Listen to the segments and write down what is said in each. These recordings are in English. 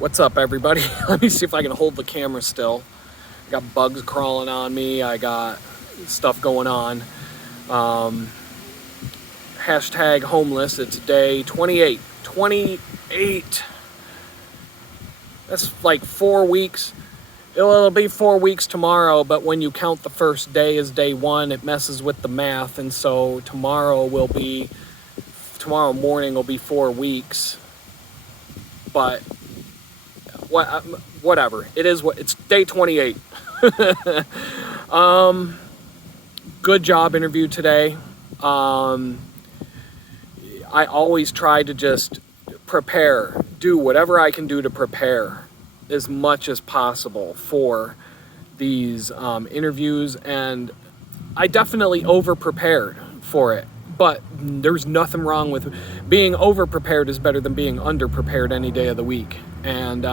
What's up, everybody? Let me see if I can hold the camera still. I got bugs crawling on me. I got stuff going on. Hashtag homeless. It's day 28. 28. That's like 4 weeks. It'll be 4 weeks tomorrow, but when you count the first day as day one, it messes with the math. And so tomorrow morning will be 4 weeks. But whatever. It's day 28. Good job interview today. I always try to just do whatever I can do to prepare as much as possible for these interviews, and I definitely over-prepared for it. But there's nothing wrong with being over-prepared. Is better than being under-prepared any day of the week. And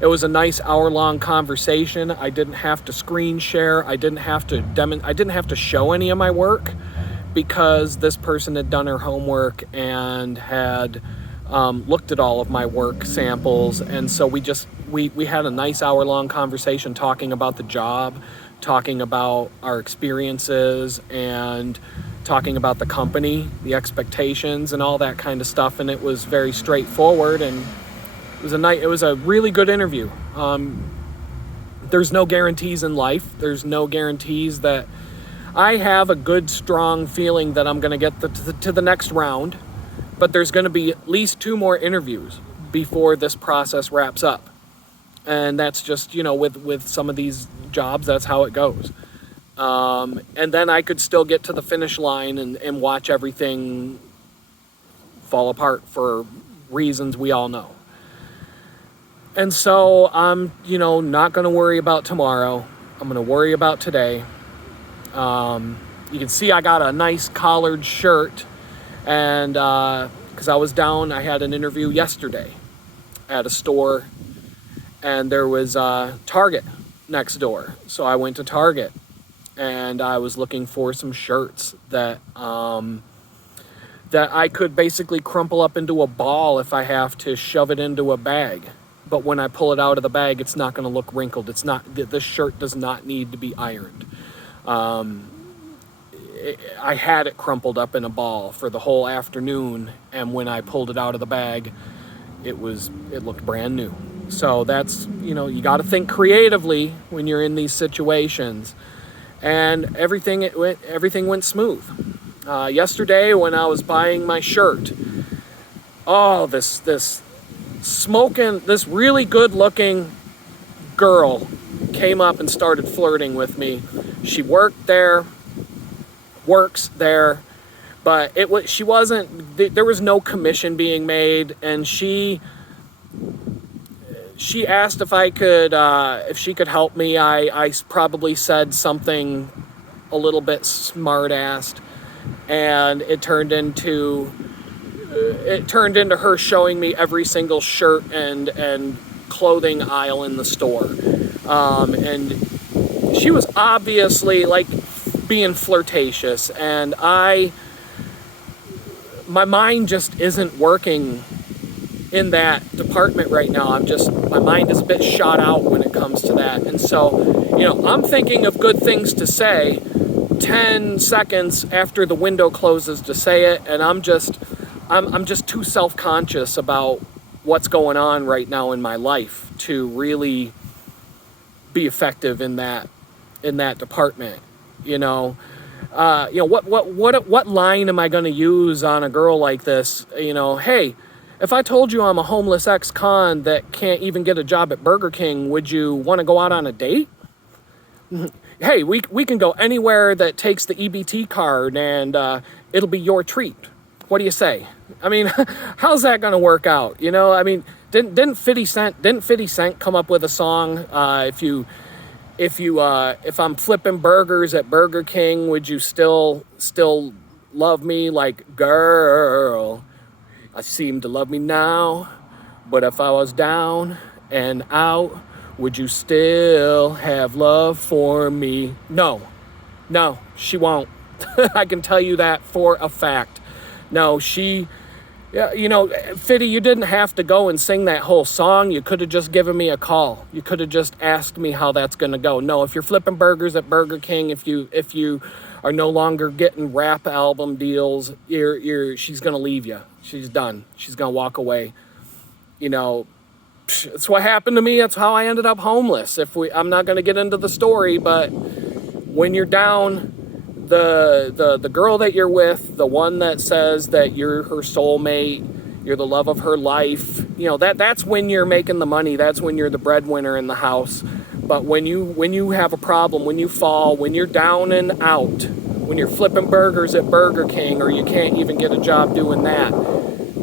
it was a nice hour-long conversation. I didn't have to screen share. I didn't have to show any of my work because this person had done her homework and had looked at all of my work samples. And so we had a nice hour-long conversation talking about the job, talking about our experiences, and talking about the company, the expectations, and all that kind of stuff. And it was very straightforward, and it was a really good interview. There's no guarantees in life. There's no guarantees that I have a good, strong feeling that I'm going to get to the next round, but there's going to be at least 2 more interviews before this process wraps up. And that's just, with some of these jobs, that's how it goes. And then I could still get to the finish line and watch everything fall apart for reasons we all know. And so I'm, not going to worry about tomorrow. I'm going to worry about today. You can see I got a nice collared shirt, and because I had an interview yesterday at a store, and there was Target next door. So I went to Target, and I was looking for some shirts that I could basically crumple up into a ball if I have to shove it into a bag. But when I pull it out of the bag, it's not going to look wrinkled. This shirt does not need to be ironed. I had it crumpled up in a ball for the whole afternoon, and when I pulled it out of the bag, it looked brand new. So that's, you got to think creatively when you're in these situations. And everything went smooth. Yesterday when I was buying my shirt, this really good looking girl came up and started flirting with me. She works there, but there was no commission being made, and she asked if she could help me. I probably said something a little bit smart-assed, and it turned into her showing me every single shirt and clothing aisle in the store. And she was obviously being flirtatious, and my mind just isn't working in that department right now. My mind is a bit shot out when it comes to that. And so, I'm thinking of good things to say 10 seconds after the window closes to say it, and I'm just too self-conscious about what's going on right now in my life to really be effective in that department. What line am I going to use on a girl like this? Hey, if I told you I'm a homeless ex-con that can't even get a job at Burger King, would you want to go out on a date? Hey, we can go anywhere that takes the EBT card, and it'll be your treat. What do you say? I mean, how's that going to work out? Didn't 50 Cent come up with a song? If I'm flipping burgers at Burger King, would you still love me? Like, girl, I seem to love me now, but if I was down and out, would you still have love for me? No, she won't. I can tell you that for a fact. No, she Yeah, Fitty, you didn't have to go and sing that whole song. You could have just given me a call. You could have just asked me how that's going to go. No, if you're flipping burgers at Burger King, if you are no longer getting rap album deals, she's going to leave you. She's done. She's going to walk away. It's what happened to me. That's how I ended up homeless. I'm not going to get into the story, but when you're down, the girl that you're with, the one that says that you're her soulmate, you're the love of her life, that's when you're making the money. That's when you're the breadwinner in the house. But when you have a problem, when you fall, when you're down and out, when you're flipping burgers at Burger King, or you can't even get a job doing that,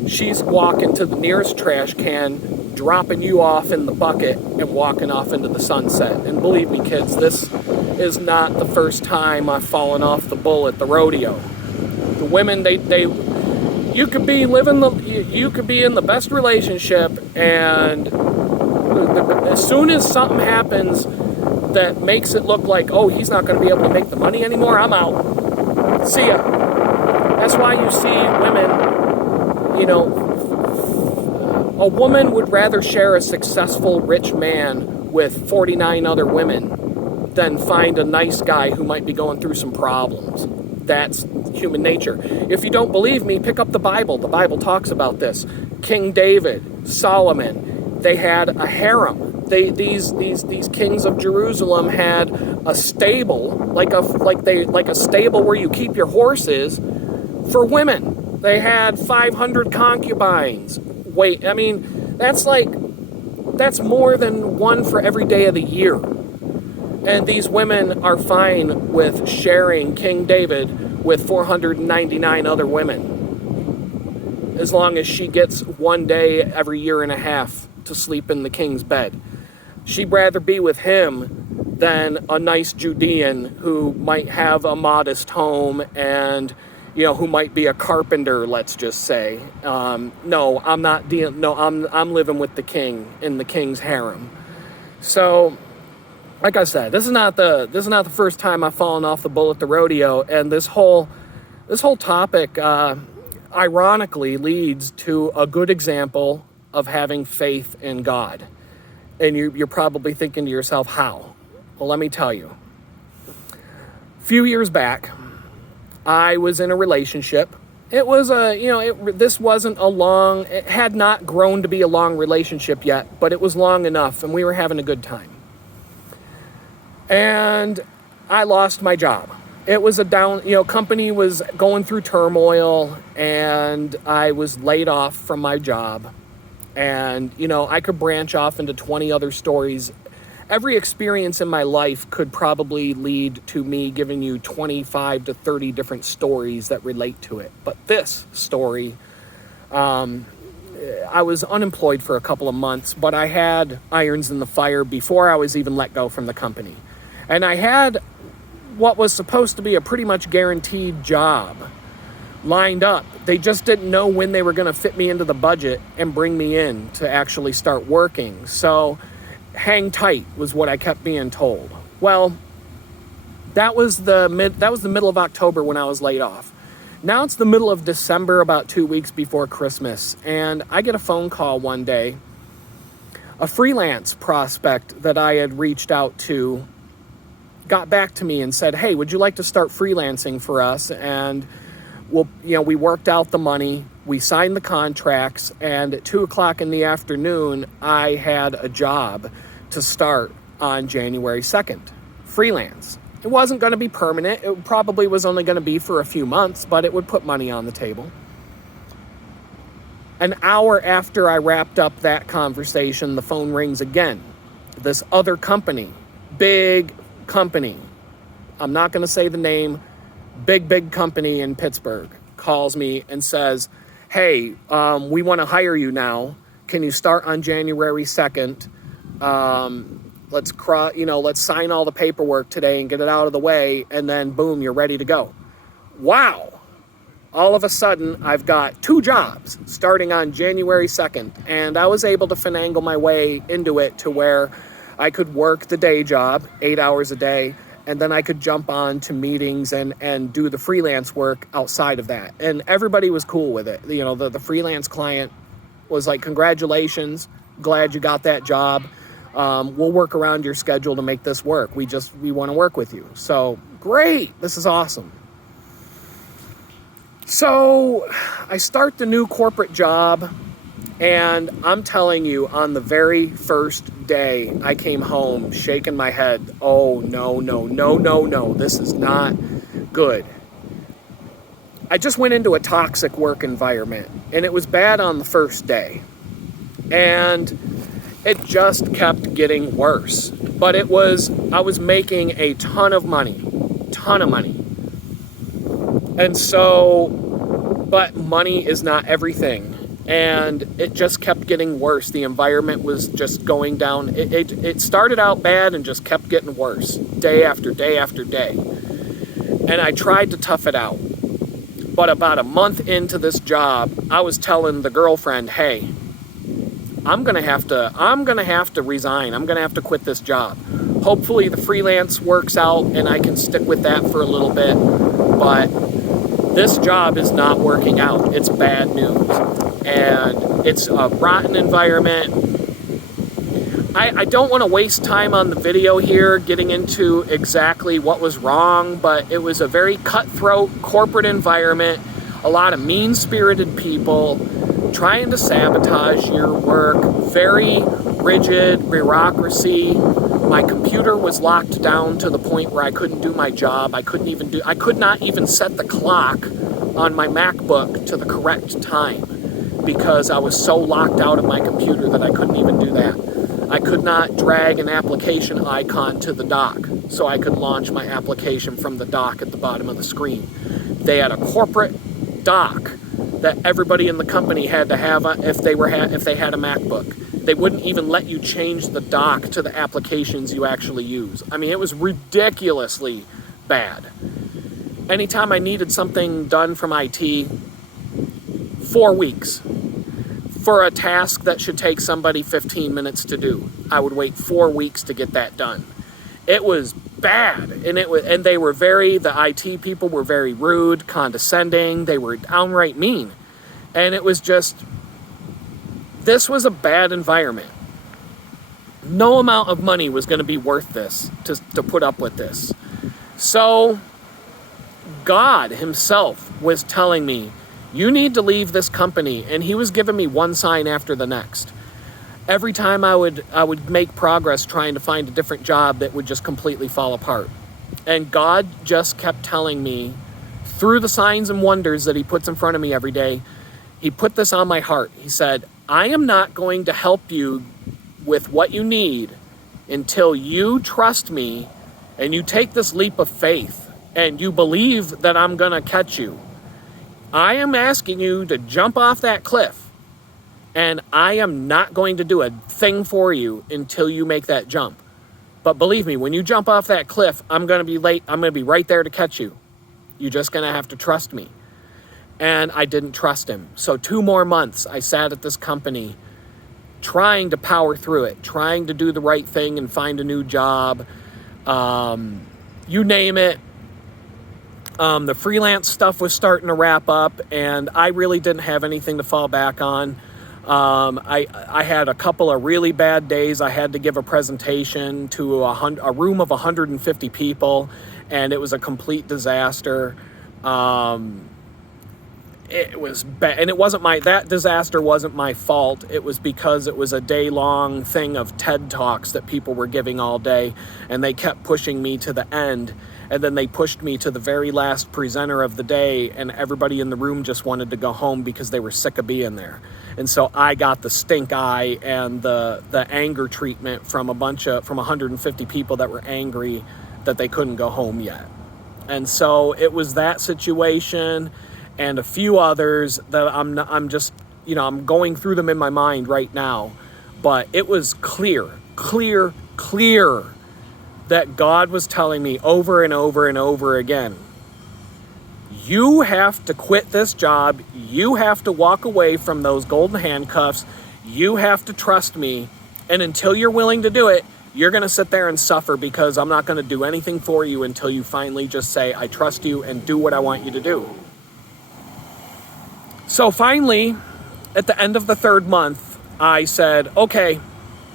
she's walking to the nearest trash can, dropping you off in the bucket, and walking off into the sunset. And believe me, kids, this is not the first time I've fallen off the bull at the rodeo. The women, you could be in the best relationship, and as soon as something happens that makes it look like, oh, he's not going to be able to make the money anymore, I'm out. See ya. That's why you see women, a woman would rather share a successful rich man with 49 other women than find a nice guy who might be going through some problems. That's human nature. If you don't believe me, pick up the Bible. The Bible talks about this. King David, Solomon, they had a harem. These kings of Jerusalem had a stable, like a stable where you keep your horses, for women. They had 500 concubines. Wait, I mean, that's more than one for every day of the year. And these women are fine with sharing King David with 499 other women, as long as she gets one day every year and a half to sleep in the king's bed. She'd rather be with him than a nice Judean who might have a modest home and, who might be a carpenter, let's just say. No, I'm not dealing. No, I'm living with the king in the king's harem. So, like I said, this is not the first time I've fallen off the bull at the rodeo, and this whole topic, ironically, leads to a good example of having faith in God. And you're probably thinking to yourself, how? Well, let me tell you. A few years back, I was in a relationship. It was it had not grown to be a long relationship yet, but it was long enough, and we were having a good time. And I lost my job. It was company was going through turmoil, and I was laid off from my job. And, I could branch off into 20 other stories. Every experience in my life could probably lead to me giving you 25 to 30 different stories that relate to it. But this story, I was unemployed for a couple of months, but I had irons in the fire before I was even let go from the company. And I had what was supposed to be a pretty much guaranteed job lined up. They just didn't know when they were going to fit me into the budget and bring me in to actually start working. So hang tight was what I kept being told. Well, that was the middle of October when I was laid off. Now it's the middle of December, about 2 weeks before Christmas, and I get a phone call one day. A freelance prospect that I had reached out to got back to me and said, "Hey, would you like to start freelancing for us?" And we worked out the money, we signed the contracts, and at 2:00 in the afternoon, I had a job to start on January 2nd, freelance. It wasn't going to be permanent. It probably was only going to be for a few months, but it would put money on the table. An hour after I wrapped up that conversation, the phone rings again. This other company, big company, I'm not going to say the name, big company in Pittsburgh, calls me and says, "Hey, we want to hire you now. Can you start on January 2nd? Let's sign all the paperwork today and get it out of the way, and then boom, you're ready to go." Wow. All of a sudden, I've got 2 jobs starting on January 2nd, and I was able to finagle my way into it to where I could work the day job, 8 hours a day, and then I could jump on to meetings and do the freelance work outside of that. And everybody was cool with it. You know, the freelance client was like, congratulations, glad you got that job. We'll work around your schedule to make this work. We want to work with you. So great, this is awesome. So I start the new corporate job, and I'm telling you, on the very first day, I came home shaking my head. Oh, no, this is not good. I just went into a toxic work environment, and it was bad on the first day. And it just kept getting worse. But I was making a ton of money. And so, but money is not everything. And it just kept getting worse. The environment was just going down. It started out bad and just kept getting worse, day after day after day. And I tried to tough it out. But about a month into this job, I was telling the girlfriend, hey, I'm gonna have to resign. I'm gonna have to quit this job. Hopefully the freelance works out and I can stick with that for a little bit. But this job is not working out. It's bad news. And it's a rotten environment. I don't want to waste time on the video here getting into exactly what was wrong, but it was a very cutthroat corporate environment, a lot of mean-spirited people trying to sabotage your work, very rigid bureaucracy. My computer was locked down to the point where I couldn't do my job. I could not even set the clock on my MacBook to the correct time because I was so locked out of my computer that I couldn't even do that. I could not drag an application icon to the dock so I could launch my application from the dock at the bottom of the screen. They had a corporate dock that everybody in the company had to have if they had a MacBook. They wouldn't even let you change the dock to the applications you actually use. I mean, it was ridiculously bad. Anytime I needed something done from IT, 4 weeks. For a task that should take somebody 15 minutes to do, I would wait 4 weeks to get that done. It was bad, and the IT people were very rude, condescending. They were downright mean, and it was just, this was a bad environment. No amount of money was going to be worth this to put up with this. So God himself was telling me, you need to leave this company, and he was giving me one sign after the next. Every time I would make progress trying to find a different job that would just completely fall apart. And God just kept telling me, through the signs and wonders that he puts in front of me every day, he put this on my heart. He said, I am not going to help you with what you need until you trust me and you take this leap of faith and you believe that I'm going to catch you. I am asking you to jump off that cliff, and I am not going to do a thing for you until you make that jump. But believe me, when you jump off that cliff, I'm going to be late. I'm going to be right there to catch you. You're just going to have to trust me. And I didn't trust him. So 2 more months I sat at this company trying to power through it, trying to do the right thing and find a new job. You name it. The freelance stuff was starting to wrap up, and I really didn't have anything to fall back on. I had a couple of really bad days. I had to give a presentation to a room of 150 people, and it was a complete disaster. It was bad, and that disaster wasn't my fault. It was because it was a day-long thing of TED Talks that people were giving all day, and they kept pushing me to the end. And then they pushed me to the very last presenter of the day, and everybody in the room just wanted to go home because they were sick of being there. And so I got the stink eye and the anger treatment from 150 people that were angry that they couldn't go home yet. And so it was that situation and a few others that I'm just, I'm going through them in my mind right now. But it was clear that God was telling me over and over and over again, you have to quit this job. You have to walk away from those golden handcuffs. You have to trust me. And until you're willing to do it, You're going to sit there and suffer because I'm not going to do anything for you until you finally just say, I trust you, and do what I want you to do. So finally, at the end of the 3rd month, I said, okay,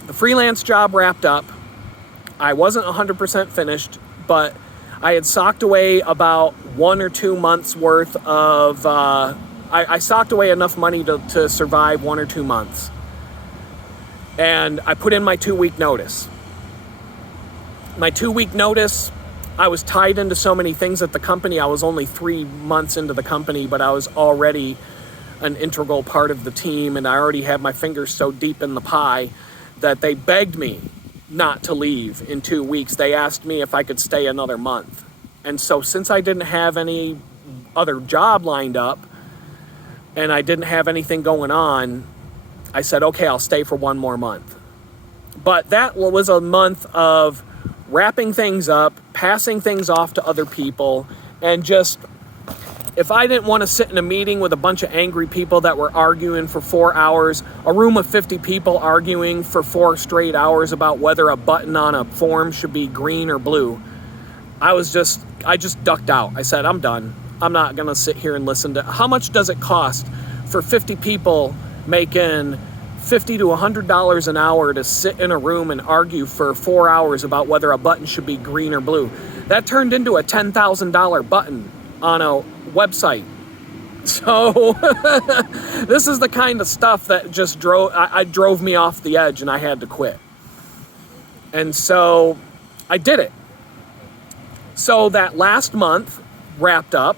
the freelance job wrapped up. I wasn't 100% finished, but I had socked away about 1 or 2 months worth of, I socked away enough money to survive 1 or 2 months. And I put in my 2-week notice. My 2-week notice, I was tied into so many things at the company. I was only 3 months into the company, but I was already an integral part of the team, and I already had my fingers so deep in the pie that they begged me not to leave in 2 weeks. They asked me if I could stay another month. And so since I didn't have any other job lined up and I didn't have anything going on, I said, okay, I'll stay for 1 more month. But that was a month of wrapping things up, passing things off to other people, and just, if I didn't want to sit in a meeting with a bunch of angry people that were arguing for 4 hours, a room of 50 people arguing for 4 straight hours about whether a button on a form should be green or blue, I just ducked out. I said, I'm done. I'm not going to sit here and listen to, how much does it cost for 50 people making $50 to $100 an hour to sit in a room and argue for 4 hours about whether a button should be green or blue? That turned into a $10,000 button on a website. So this is the kind of stuff that just drove me off the edge, and I had to quit. And so I did it. So that last month wrapped up,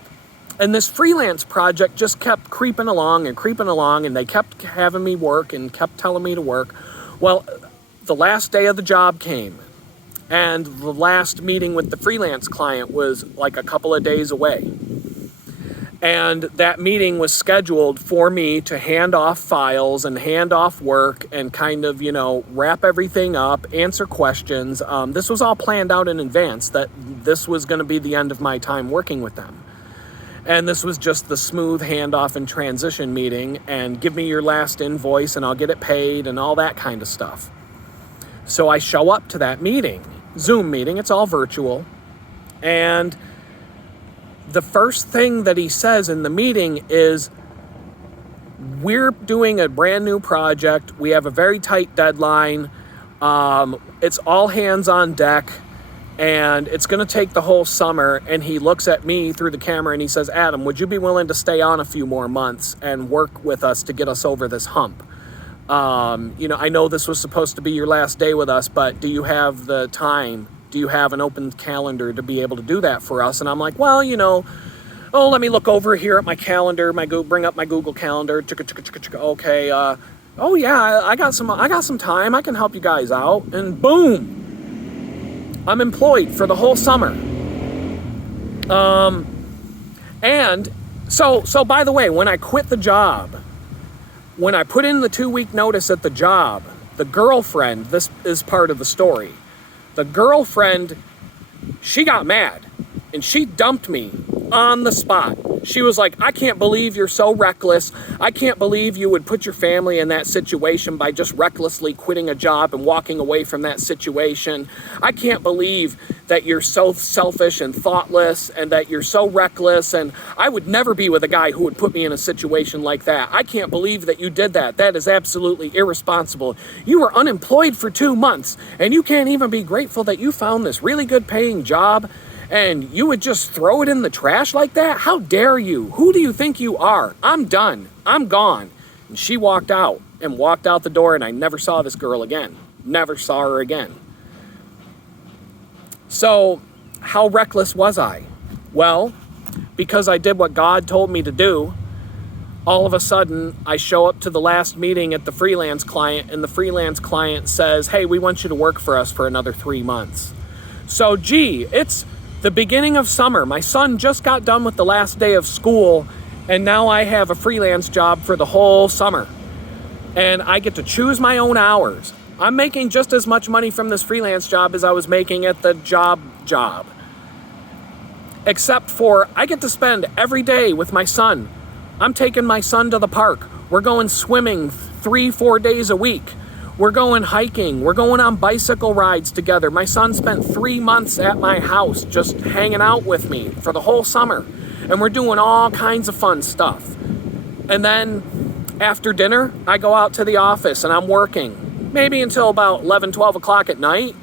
and this freelance project just kept creeping along, and they kept having me work and kept telling me to work. Well, the last day of the job came, and the last meeting with the freelance client was like a couple of days away. And that meeting was scheduled for me to hand off files and hand off work and kind of, wrap everything up, answer questions. This was all planned out in advance, that this was going to be the end of my time working with them. And this was just the smooth handoff and transition meeting, and give me your last invoice and I'll get it paid and all that kind of stuff. So I show up to that meeting, Zoom meeting, it's all virtual. And the first thing that he says in the meeting is, we're doing a brand new project. We have a very tight deadline. It's all hands on deck, and it's going to take the whole summer. And he looks at me through the camera and he says, Adam, would you be willing to stay on a few more months and work with us to get us over this hump? I know this was supposed to be your last day with us, but do you have the time? Do you have an open calendar to be able to do that for us? And I'm like, well, let me look over here at my calendar, bring up my Google Calendar. Okay. Oh yeah, I got some time. I can help you guys out. And boom, I'm employed for the whole summer. And so by the way, when I quit the job, when I put in the 2-week notice at the job, the girlfriend, this is part of the story. The girlfriend, she got mad and she dumped me on the spot. She was like, I can't believe you're so reckless. I can't believe you would put your family in that situation by just recklessly quitting a job and walking away from that situation. I can't believe that you're so selfish and thoughtless and that you're so reckless. And I would never be with a guy who would put me in a situation like that. I can't believe that you did that. That is absolutely irresponsible. You were unemployed for 2 months and you can't even be grateful that you found this really good paying job. And you would just throw it in the trash like that? How dare you? Who do you think you are? I'm done. I'm gone. And she walked out the door, and I never saw this girl again. Never saw her again. So, how reckless was I? Well, because I did what God told me to do, all of a sudden, I show up to the last meeting at the freelance client, and the freelance client says, hey, we want you to work for us for another 3 months. So, it's the beginning of summer. My son just got done with the last day of school, and now I have a freelance job for the whole summer. And I get to choose my own hours. I'm making just as much money from this freelance job as I was making at the job. Except for I get to spend every day with my son. I'm taking my son to the park. We're going swimming 3-4 days a week. We're going hiking. We're going on bicycle rides together. My son spent 3 months at my house just hanging out with me for the whole summer. And we're doing all kinds of fun stuff. And then after dinner, I go out to the office and I'm working. Maybe until about 11, 12 o'clock at night.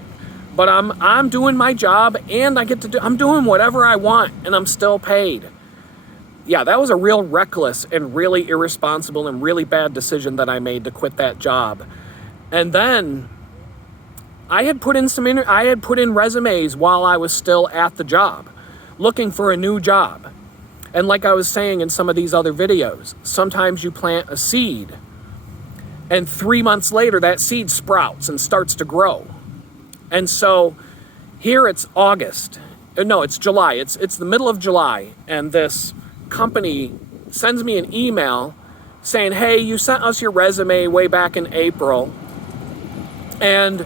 But I'm doing my job and I'm doing whatever I want and I'm still paid. Yeah, that was a real reckless and really irresponsible and really bad decision that I made to quit that job. And then I had put in resumes while I was still at the job, looking for a new job. And like I was saying in some of these other videos, sometimes you plant a seed and 3 months later that seed sprouts and starts to grow. And so here it's August. No, it's July. It's the middle of July. And this company sends me an email saying, hey, you sent us your resume way back in April. And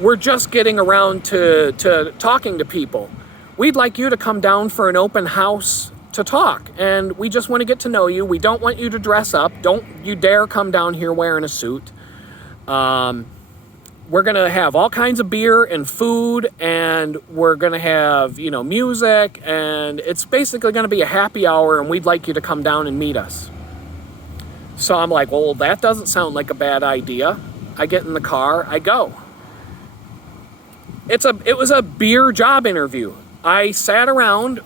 we're just getting around to talking to people. We'd like you to come down for an open house to talk. And we just want to get to know you. We don't want you to dress up. Don't you dare come down here wearing a suit. We're going to have all kinds of beer and food, and we're going to have, music, and it's basically going to be a happy hour, and we'd like you to come down and meet us. So I'm like, well, that doesn't sound like a bad idea. I get in the car, I go. It was a beer job interview. I sat around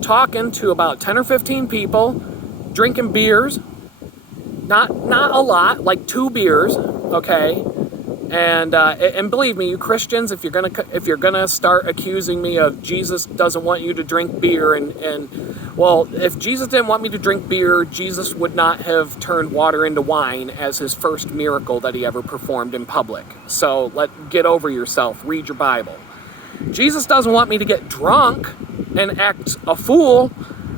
talking to about 10 or 15 people, drinking beers. Not a lot, like 2 beers, okay? And believe me, you Christians, if you're gonna start accusing me of Jesus doesn't want you to drink beer, well, if Jesus didn't want me to drink beer, Jesus would not have turned water into wine as his first miracle that he ever performed in public. So get over yourself. Read your Bible. Jesus doesn't want me to get drunk and act a fool,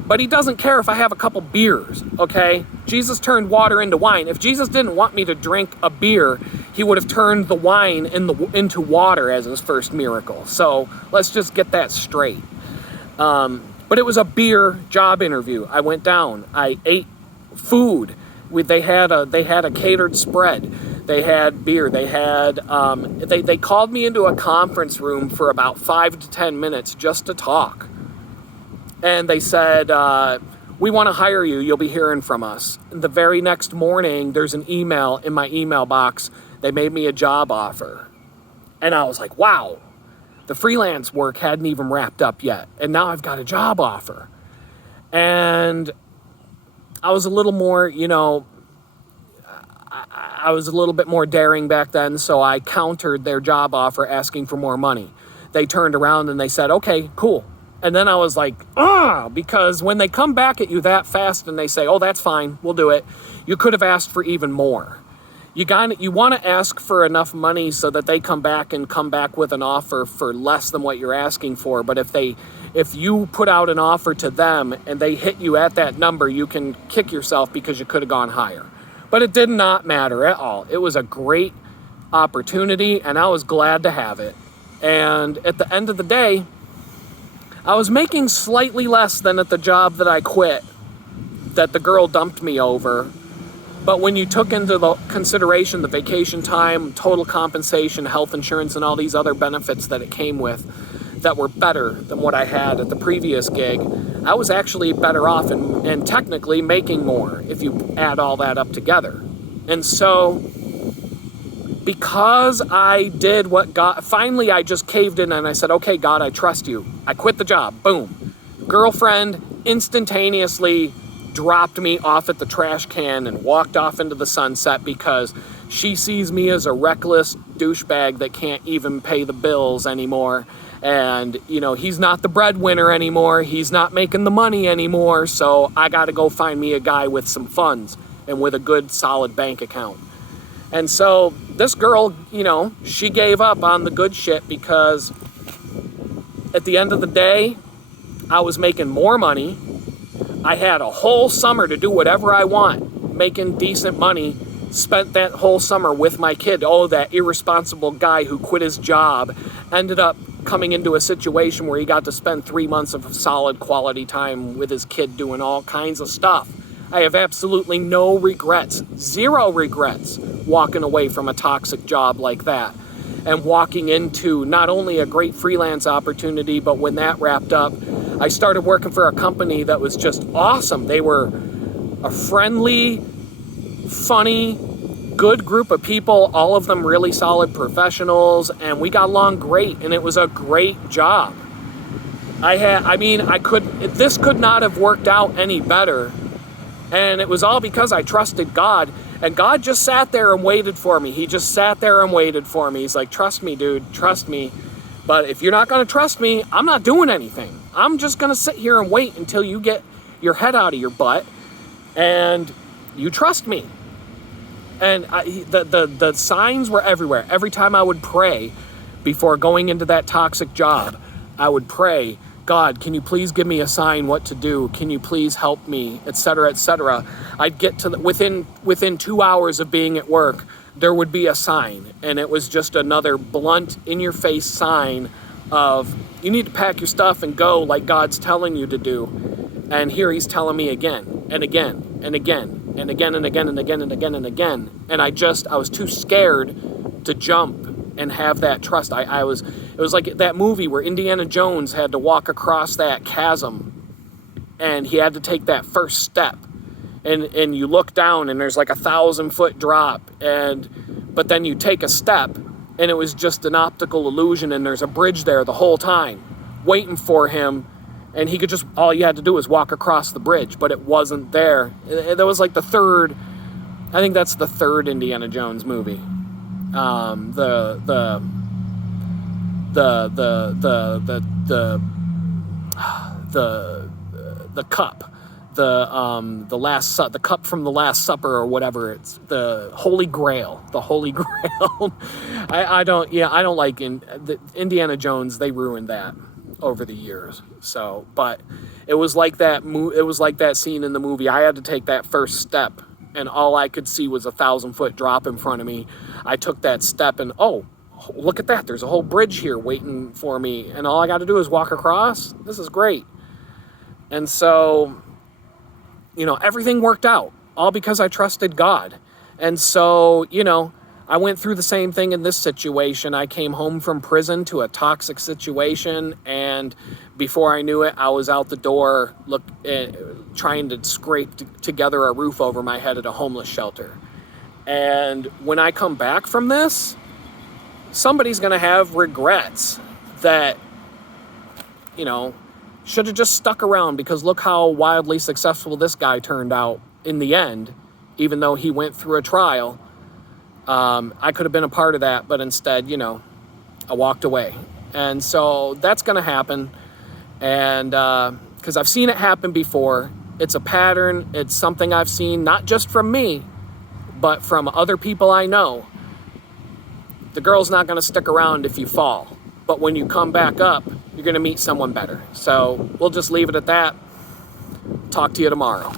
but he doesn't care if I have a couple beers, okay? Jesus turned water into wine. If Jesus didn't want me to drink a beer, he would have turned the wine into water as his first miracle. So let's just get that straight. But it was a beer job interview. I went down. I ate food. They had a catered spread. They had beer. They had they called me into a conference room for about 5 to 10 minutes just to talk. And they said, we want to hire you. You'll be hearing from us. And the very next morning, there's an email in my email box. They made me a job offer. And I was like, wow, the freelance work hadn't even wrapped up yet. And now I've got a job offer. And I was a little more, I was a little bit more daring back then. So I countered their job offer asking for more money. They turned around and they said, okay, cool. And then I was like, because when they come back at you that fast and they say, oh, that's fine, we'll do it, you could have asked for even more. You want to ask for enough money so that they come back with an offer for less than what you're asking for. But if you put out an offer to them and they hit you at that number, you can kick yourself because you could have gone higher. But it did not matter at all. It was a great opportunity and I was glad to have it. And at the end of the day, I was making slightly less than at the job that I quit, that the girl dumped me over. But when you took into the consideration the vacation time, total compensation, health insurance, and all these other benefits that it came with that were better than what I had at the previous gig, I was actually better off and technically making more if you add all that up together. And so because I did what God, finally I just caved in and I said, okay, God, I trust you. I quit the job. Boom. Girlfriend instantaneously dropped me off at the trash can and walked off into the sunset because she sees me as a reckless douchebag that can't even pay the bills anymore. And, he's not the breadwinner anymore. He's not making the money anymore. So I got to go find me a guy with some funds and with a good, solid bank account. And so this girl, she gave up on the good shit because at the end of the day, I was making more money. I had a whole summer to do whatever I want, making decent money, spent that whole summer with my kid. Oh, that irresponsible guy who quit his job ended up coming into a situation where he got to spend 3 months of solid quality time with his kid doing all kinds of stuff. I have absolutely no regrets, 0 regrets walking away from a toxic job like that and walking into not only a great freelance opportunity, but when that wrapped up, I started working for a company that was just awesome. They were a friendly, funny, good group of people, all of them really solid professionals, and we got along great, and it was a great job. This could not have worked out any better, and it was all because I trusted God, and God just sat there and waited for me. He just sat there and waited for me. He's like, trust me, dude, trust me. But if you're not going to trust me, I'm not doing anything. I'm just going to sit here and wait until you get your head out of your butt and you trust me. And the signs were everywhere. Every time I would pray before going into that toxic job, I would pray, God, can you please give me a sign what to do? Can you please help me, etc., etc. I'd get to within 2 hours of being at work, there would be a sign, and it was just another blunt, in-your-face sign of you need to pack your stuff and go like God's telling you to do. And here He's telling me again and again and again and again and again and again and again and again. And I was too scared to jump and have that trust. It was like that movie where Indiana Jones had to walk across that chasm, and he had to take that first step. And you look down and there's like 1,000-foot drop, but then you take a step and it was just an optical illusion, and there's a bridge there the whole time waiting for him, and he could just, all you had to do was walk across the bridge, but it wasn't there. That was like I think that's the third Indiana Jones movie. The cup. The cup from the Last Supper, or whatever. It's the Holy Grail. The Holy Grail. I don't like Indiana Jones. They ruined that over the years. So, but it was like that. It was like that scene in the movie. I had to take that first step, and all I could see was a 1,000-foot drop in front of me. I took that step, and oh, look at that! There's a whole bridge here waiting for me, and all I got to do is walk across. This is great. And so, everything worked out, all because I trusted God. And so, I went through the same thing in this situation. I came home from prison to a toxic situation, and before I knew it, I was out the door trying to scrape together a roof over my head at a homeless shelter. And when I come back from this, somebody's going to have regrets that, should have just stuck around, because look how wildly successful this guy turned out in the end, even though he went through a trial. I could have been a part of that, but instead, I walked away. And so that's going to happen. And because I've seen it happen before. It's a pattern. It's something I've seen, not just from me, but from other people I know. The girl's not going to stick around if you fall. But when you come back up, you're going to meet someone better. So we'll just leave it at that. Talk to you tomorrow.